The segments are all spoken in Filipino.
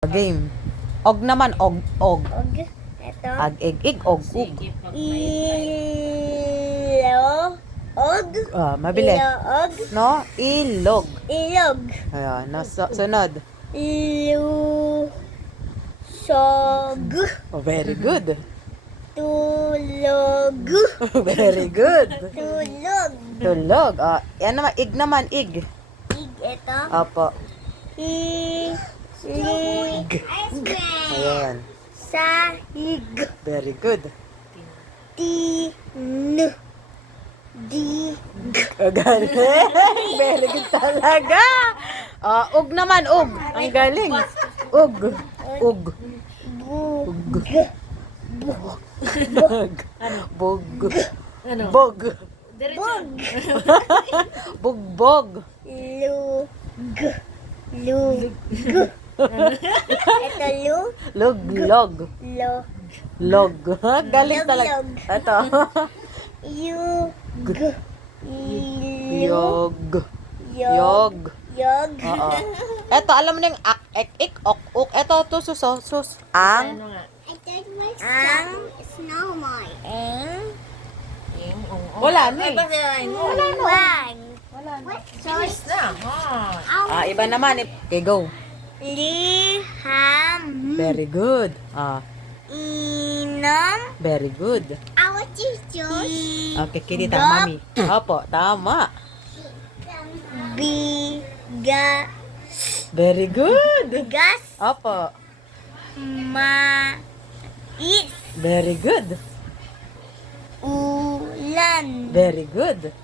Game. Og naman, og. Og. Ito. Ag-ig, og, ug. Og. Mabilis. Ilog. No? Ilog. Ilog. Ayan, sunod. Lusog. Oh, very good. Tulog. Very good. Tulog. Tulog. Yan naman, ig naman, ig. Ig. Ito. Opo. Lig. Ayan. Sahig. Very good. Din. Dig. Galing. Very good talaga. Ug naman, ug. Ang galing. Ug. Ug. Bug. Bug. Bug. Bog. Bug. Bugbog. Lug. Lug. Ito lug. Luglog. Log. Log. Galing Log, talaga. log. Ito. Yug. Yog. Yog. Yog. Yog. Oo. Ito, alam mo na yung ak, ek, ik, ok, uk. Ito, to, sus, sus. Ang. Ang snowman. Wala na eh. Wag. Choice na. Iba naman. Okay, go. Liham. Very good. Inom. Very good. Our teachers. Okay, kitita, mami. Opo, tama. Bigas. Very good. Bigas. Opo. Mais. Very good. Ulan. Very good.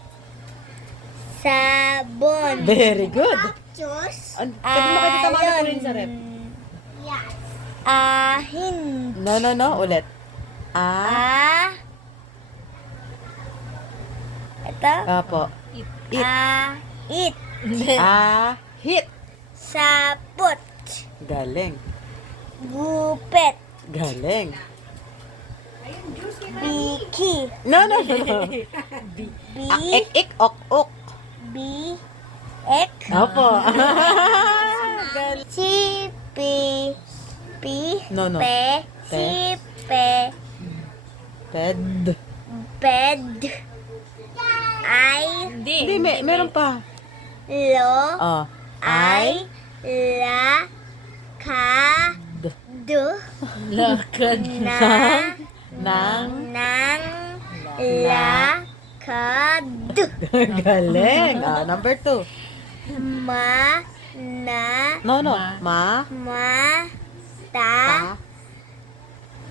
Sabon. Very good. Juice. Pwede mo kayo tama na kunin sa rep. Ahin. No. Ulit. Ito. Opo. It. It. Hit. Sapot. Galing. Gupet. Galing. Biki. No. Bi. Ek, ik, ok, ok. Bi. Ek. Opo. Galing. Sipi. Pi. No. Pe. Pe. Sipe. Ped. Ped. Ay. Hindi, meron pa. Lo. Ay. La. Ka. D. Du. Lakad. Na. Nang. Nang. La. Ka. Du. Galing. Number 2. Ma. Na. No. Ma. Ma. Ta.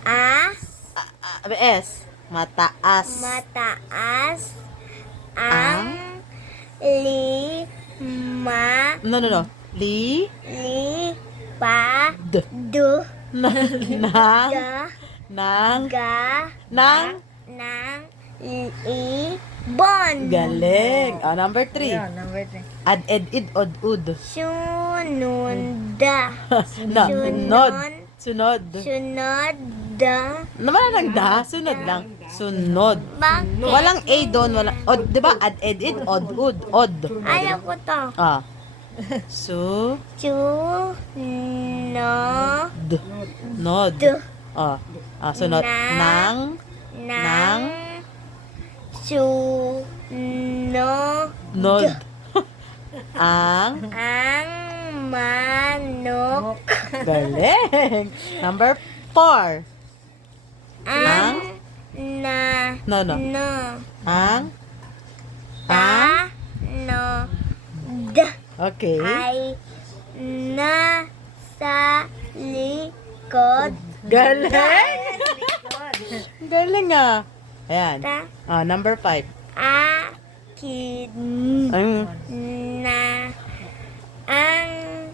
Ta. A. S. Mataas. Mataas. Ang. Lima. No. Li. Pa. D. Du. Nang. Ga. Nang. Ga. Nang. Nang. Ibon. Galing. Number 3. Number 3. Ad, ed, id, od, ud. Sununda. Nod. Sunod. Sunod. Da. Naman lang da. Sunod lang. Sunod. Bakit? Walang A doon. Walang, od, di ba? Ad, ed, id, od, ud. Od. Ayaw ko to. Su. No. D. Nod. D. Sunod. Na. Nang. Nang. No. Nod. Ang. Ang manok. Galing. Number 4. Ang na. No. No. Ang. Ta. No. Da. Okay. Ay nasa likod. Galing. Galing Ayan. Ta. Number 5. Akin Ang. na ang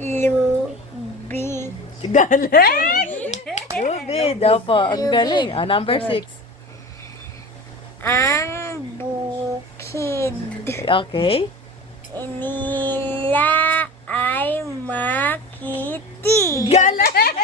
lubi. Galing. Lubid. Opo. Ang galing. Number 6. Ang bukid Okay. nila ay makiti. Galing.